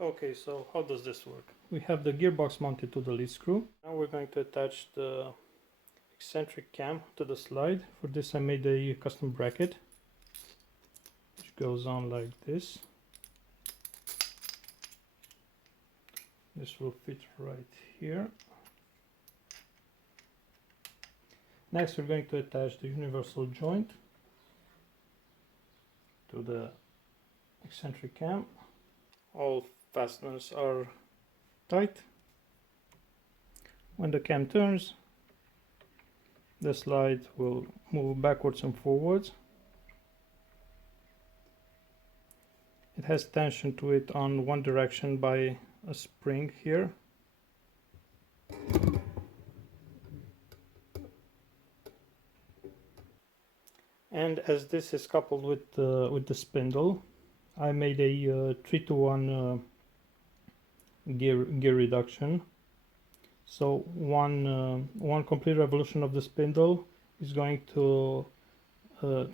Okay, so how does this work? We have the gearbox mounted to the lead screw. Now we're going to attach the eccentric cam to the slide. For this I made a custom bracket which goes on like this. This will fit right here. Next we're going to attach the universal joint to the eccentric cam. All fasteners are tight. When the cam turns, the slide will move backwards and forwards. It has tension to it on one direction by a spring here. And as this is coupled with the spindle, I made a 3-to-1 gear reduction. So one complete revolution of the spindle is going to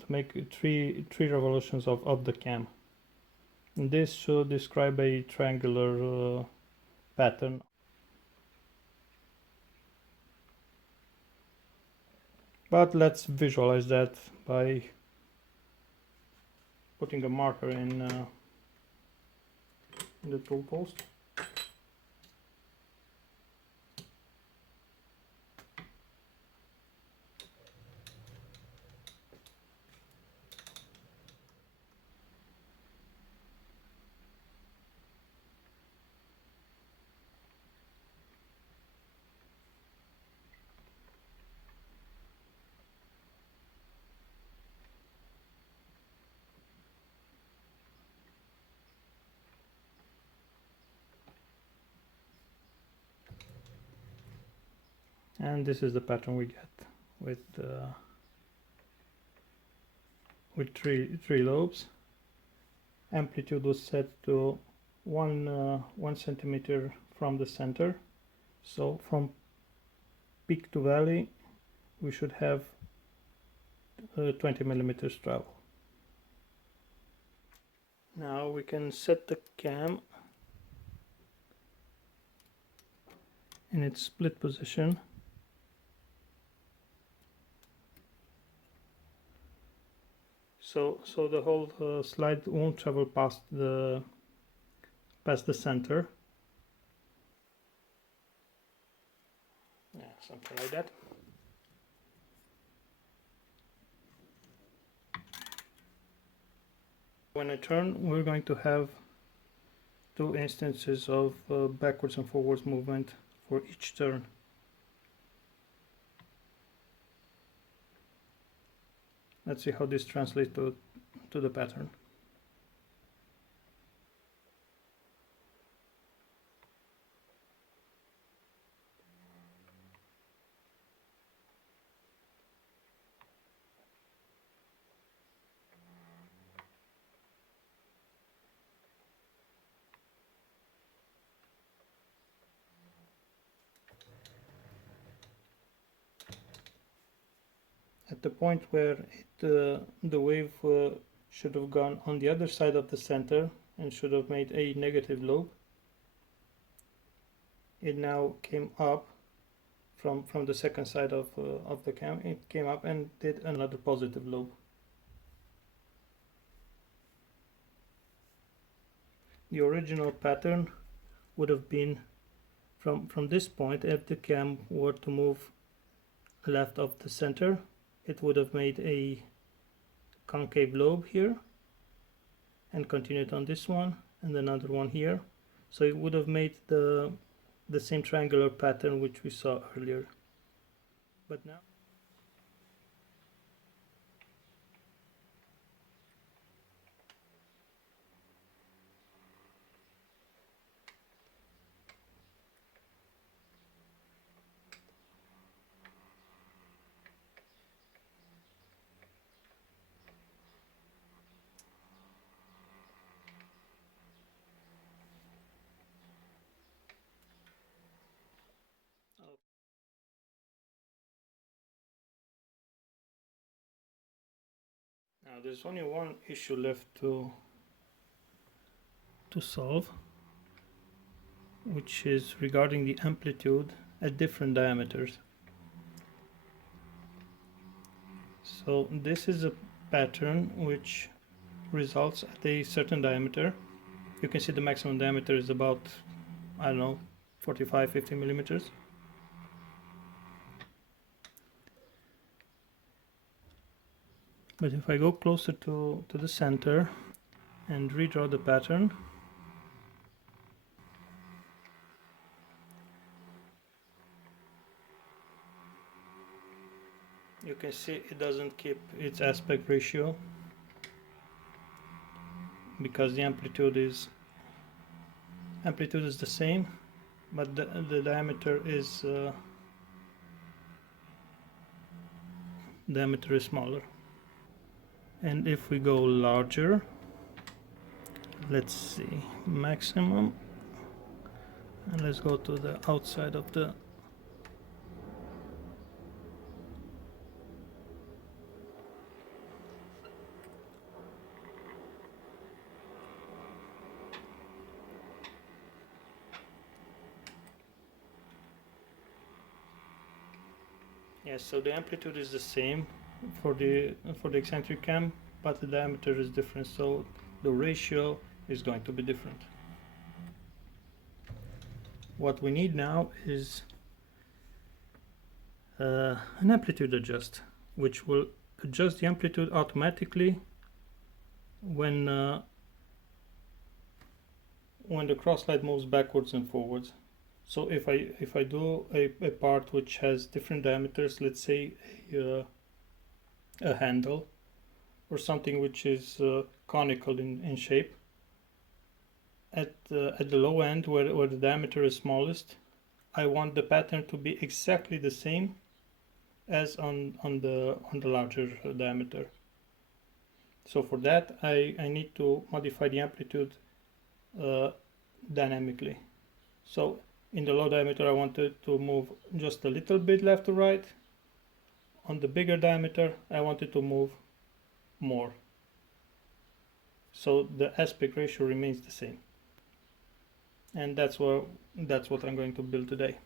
make three revolutions of the cam. And this should describe a triangular pattern. But let's visualize that by putting a marker in the tool post. And this is the pattern we get with three lobes. Amplitude was set to 1 centimeter from the center. So from peak to valley, we should have 20 millimeters travel. Now we can set the cam in its split position. So the whole slide won't travel past the center. Yeah, something like that. When I turn, we're going to have 2 instances of backwards and forwards movement for each turn. Let's see how this translates to the pattern. At the point where the wave should have gone on the other side of the center and should have made a negative lobe, it now came up from the second side of the cam. It came up and did another positive lobe. The original pattern would have been from this point. If the cam were to move left of the center, it would have made a concave lobe here and continued on this one and another one here. So it would have made the same triangular pattern which we saw earlier. But now there's only one issue left to solve. which is regarding the amplitude at different diameters. So this is a pattern which results at a certain diameter. You can see the maximum diameter is about, I don't know, 45-50 millimeters. But if I go closer to the center and redraw the pattern, you can see it doesn't keep its aspect ratio because the amplitude is the same, but the diameter is smaller. And if we go larger, let's see, maximum, and let's go to the outside of the yes, so the amplitude is the same for the eccentric cam, but the diameter is different, so the ratio is going to be different. What we need now is an amplitude adjust, which will adjust the amplitude automatically when the crosslight moves backwards and forwards. So if I do a part which has different diameters, let's say a handle or something which is conical in shape, at the low end where the diameter is smallest, I want the pattern to be exactly the same as on the larger diameter. So for that I need to modify the amplitude dynamically. So in the low diameter I wanted to move just a little bit left to right. On the bigger diameter I wanted to move more. So the aspect ratio remains the same. And that's what I'm going to build today.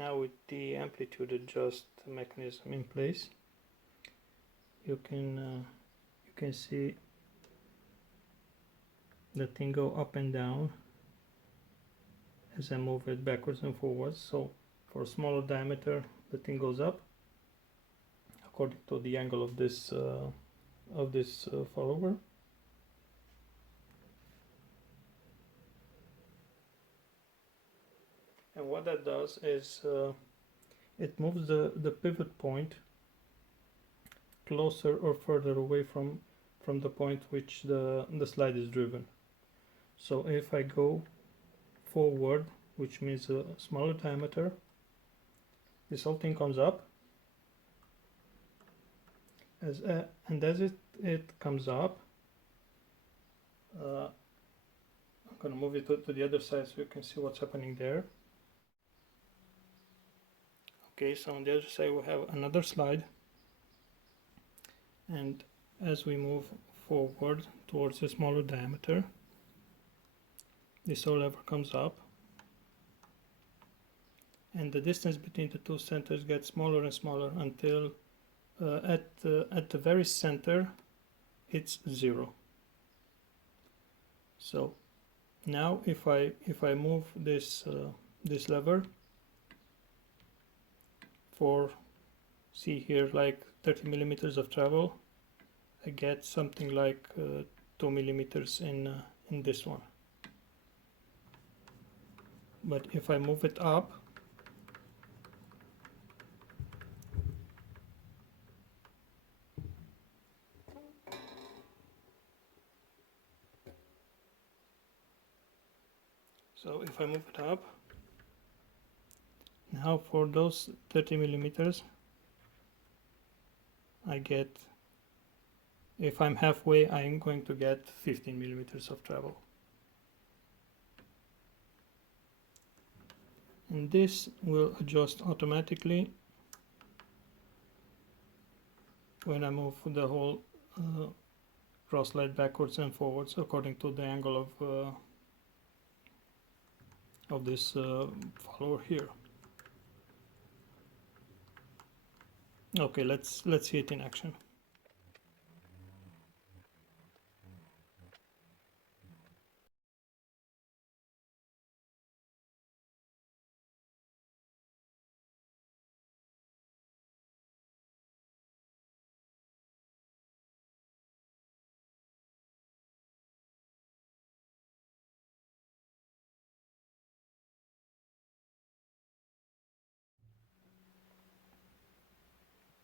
Now with the amplitude adjust mechanism in place, you can see the thing go up and down as I move it backwards and forwards. So for a smaller diameter, the thing goes up according to the angle of this follower. And what that does is it moves the pivot point closer or further away from the point which the slide is driven. So if I go forward, which means a smaller diameter, this whole thing comes up, and as it comes up, I'm going to move it to the other side so you can see what's happening there. Okay, so on the other side we have another slide, and as we move forward towards a smaller diameter, this whole lever comes up, and the distance between the two centers gets smaller and smaller until at the very center it's 0. So now if I move this lever for, see here, like 30 millimeters of travel, I get something like 2 millimeters in this one. But if I move it up, so if I move it up, now for those 30 millimeters, I get, if I'm halfway, I'm going to get 15 millimeters of travel. And this will adjust automatically when I move the whole cross slide backwards and forwards according to the angle of this follower here. Okay, let's see it in action.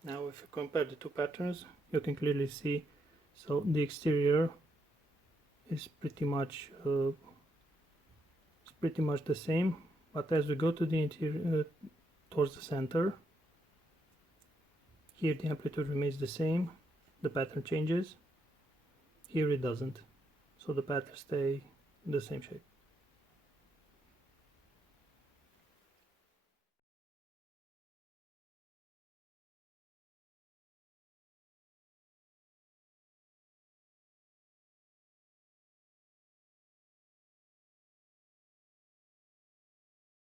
Now if you compare the two patterns, you can clearly see, so the exterior is pretty much the same, but as we go to the interior towards the center, here the amplitude remains the same, the pattern changes, here it doesn't, so the pattern stay the same shape.